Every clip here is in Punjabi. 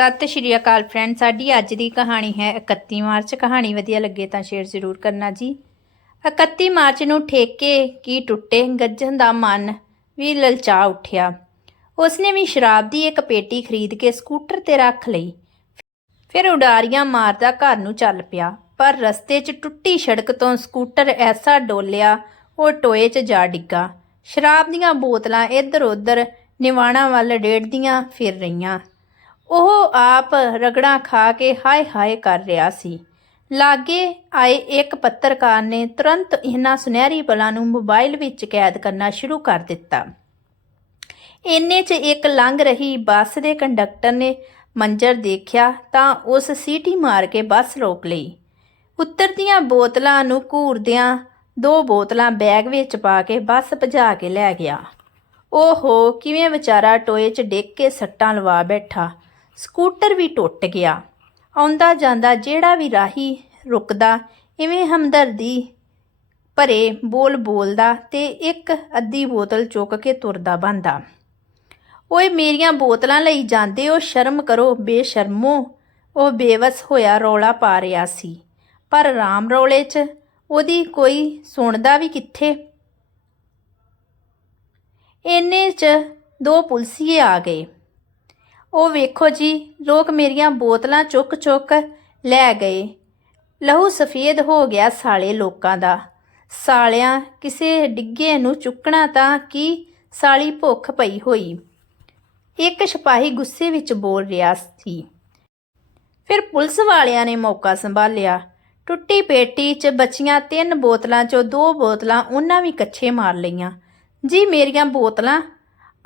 ਸਤਿ ਸ਼੍ਰੀ ਅਕਾਲ ਫਰੈਂਡ ਸਾਡੀ ਅੱਜ ਦੀ ਕਹਾਣੀ ਹੈ 31 ਮਾਰਚ। ਕਹਾਣੀ ਵਧੀਆ ਲੱਗੇ ਤਾਂ ਸ਼ੇਅਰ ਜ਼ਰੂਰ ਕਰਨਾ ਜੀ। 31 ਮਾਰਚ ਨੂੰ ਠੇਕੇ ਕੀ ਟੁੱਟੇ, ਗੱਜਣ ਦਾ ਮਨ ਵੀ ਲਲਚਾ ਉੱਠਿਆ। ਉਸਨੇ ਵੀ ਸ਼ਰਾਬ ਦੀ ਇੱਕ ਪੇਟੀ ਖਰੀਦ ਕੇ ਸਕੂਟਰ ਤੇ ਰੱਖ ਲਈ। ਫਿਰ ਉਡਾਰੀਆਂ ਮਾਰਦਾ ਘਰ ਨੂੰ ਚੱਲ ਪਿਆ। ਪਰ ਰਸਤੇ 'ਚ ਟੁੱਟੀ ਸੜਕ ਤੋਂ ਸਕੂਟਰ ਐਸਾ ਡੋਲਿਆ, ਉਹ ਟੋਏ 'ਚ ਜਾ ਡਿੱਗਾ। ਸ਼ਰਾਬ ਦੀਆਂ ਬੋਤਲਾਂ ਇੱਧਰ-ਉੱਧਰ ਨਿਵਾਣਾ ਵੱਲ ਡੇੜਦੀਆਂ ਫਿਰ ਰਹੀਆਂ। ਉਹ ਆਪ ਰਗੜਾਂ ਖਾ ਕੇ ਹਾਏ ਹਾਏ ਕਰ ਰਿਹਾ ਸੀ। ਲਾਗੇ ਆਏ ਇੱਕ ਪੱਤਰਕਾਰ ਨੇ ਤੁਰੰਤ ਇਹਨਾਂ ਸੁਨਹਿਰੀ ਪਲਾਂ ਨੂੰ ਮੋਬਾਈਲ ਵਿੱਚ ਕੈਦ ਕਰਨਾ ਸ਼ੁਰੂ ਕਰ ਦਿੱਤਾ। ਇੰਨੇ 'ਚ ਇੱਕ ਲੰਘ ਰਹੀ ਬੱਸ ਦੇ ਕੰਡਕਟਰ ਨੇ ਮੰਜ਼ਰ ਦੇਖਿਆ ਤਾਂ ਉਸ ਸੀਟੀ ਮਾਰ ਕੇ ਬੱਸ ਰੋਕ ਲਈ। ਉੱਤਰਦੀਆਂ ਬੋਤਲਾਂ ਨੂੰ ਘੂਰਦਿਆਂ ਦੋ ਬੋਤਲਾਂ ਬੈਗ ਵਿੱਚ ਪਾ ਕੇ ਬੱਸ ਭਜਾ ਕੇ ਲੈ ਗਿਆ। ਓਹੋ, ਕਿਵੇਂ ਵਿਚਾਰਾ ਟੋਏ 'ਚ ਡਿੱਗ ਕੇ ਸੱਟਾਂ ਲਵਾ ਬੈਠਾ। ਸਕੂਟਰ ਵੀ ਟੁੱਟ ਗਿਆ। ਆਉਂਦਾ ਜਾਂਦਾ ਜਿਹੜਾ ਵੀ ਰਾਹੀ ਰੁਕਦਾ, ਇਵੇਂ ਹਮਦਰਦੀ ਭਰੇ ਬੋਲ ਬੋਲਦਾ ਤੇ ਇੱਕ ਅੱਧੀ ਬੋਤਲ ਚੁੱਕ ਕੇ ਤੁਰਦਾ ਬੰਦਾ। ਓਏ ਮੇਰੀਆਂ ਬੋਤਲਾਂ ਲਈ ਜਾਂਦੇ ਹੋ, ਸ਼ਰਮ ਕਰੋ, ਬੇਸ਼ਰਮੋ। ਉਹ ਬੇਵਸ ਹੋਇਆ ਰੌਲਾ ਪਾ ਰਿਹਾ ਸੀ। ਪਰ ਰਾਮ ਰੌਲੇ 'ਚ ਉਹਦੀ ਕੋਈ ਸੁਣਦਾ ਵੀ ਕਿੱਥੇ? ਇੰਨੇ 'ਚ ਦੋ ਪੁਲਸੀਏ ਆ ਗਏ। ਉਹ ਵੇਖੋ ਜੀ, ਲੋਕ ਮੇਰੀਆਂ ਬੋਤਲਾਂ ਚੁੱਕ ਚੁੱਕ ਲੈ ਗਏ। ਲਹੂ ਸਫੇਦ ਹੋ ਗਿਆ ਸਾਲੇ ਲੋਕਾਂ ਦਾ। ਸਾਲਿਆਂ, ਕਿਸੇ ਡਿੱਗੇ ਨੂੰ ਚੁੱਕਣਾ ਤਾਂ ਕੀ ਸਾਲੀ ਭੁੱਖ ਪਈ ਹੋਈ? ਇੱਕ ਸਿਪਾਹੀ ਗੁੱਸੇ ਵਿੱਚ ਬੋਲ ਰਿਹਾ ਸੀ। ਫਿਰ ਪੁਲਿਸ ਵਾਲਿਆਂ ਨੇ ਮੌਕਾ ਸੰਭਾਲਿਆ। ਟੁੱਟੀ ਪੇਟੀ 'ਚ ਬਚੀਆਂ ਤਿੰਨ ਬੋਤਲਾਂ 'ਚੋਂ ਦੋ ਬੋਤਲਾਂ ਉਹਨਾਂ ਵੀ ਕੱਛੇ ਮਾਰ ਲਈਆਂ। ਜੀ, ਮੇਰੀਆਂ ਬੋਤਲਾਂ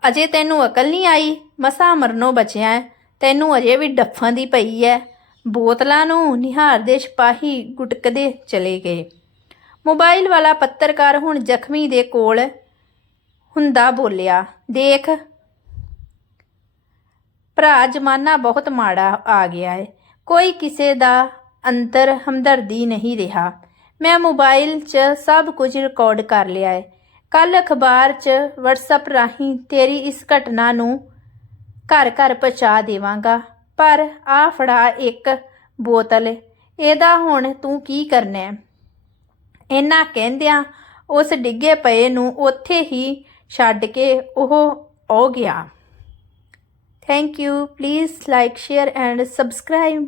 ਅਜੇ ਤੈਨੂੰ ਅਕਲ ਨਹੀਂ ਆਈ? ਮਸਾ ਮਰਨੋਂ ਬਚਿਆ ਤੈਨੂੰ ਅਜੇ ਵੀ ਡੱਫਾਂ ਦੀ ਪਈ ਹੈ ਬੋਤਲਾਂ ਨੂੰ ਨਿਹਾਰਦੇ ਸਿਪਾਹੀ ਗੁਟਕਦੇ ਚਲੇ ਗਏ। ਮੋਬਾਈਲ ਵਾਲਾ ਪੱਤਰਕਾਰ ਹੁਣ ਜ਼ਖਮੀ ਦੇ ਕੋਲ ਹੁੰਦਾ ਬੋਲਿਆ, ਦੇਖ, ਭਰਾ ਜਮਾਨਾ ਬਹੁਤ ਮਾੜਾ ਆ ਗਿਆ ਹੈ ਕੋਈ ਕਿਸੇ ਦਾ ਅੰਤਰ ਹਮਦਰਦੀ ਨਹੀਂ ਰਿਹਾ। ਮੈਂ ਮੋਬਾਈਲ 'ਚ ਸਭ ਕੁਝ ਰਿਕਾਰਡ ਕਰ ਲਿਆ ਹੈ ਕੱਲ ਅਖਬਾਰ 'ਚ WhatsApp ਰਾਹੀਂ ਤੇਰੀ ਇਸ ਘਟਨਾ ਨੂੰ ਘਰ ਘਰ ਪਹੁੰਚਾ ਦੇਵਾਂਗਾ, ਪਰ ਆ ਫੜਾ ਇੱਕ ਬੋਤਲ, ਇਹਦਾ ਹੁਣ ਤੂੰ ਕੀ ਕਰਨਾ ਹੈ? ਇਹਨਾਂ ਕਹਿੰਦਿਆਂ ਉਸ ਡਿੱਗੇ ਪਏ ਨੂੰ ਉੱਥੇ ਹੀ ਛੱਡ ਕੇ ਉਹ ਹੋ ਗਿਆ। Thank you please like share and subscribe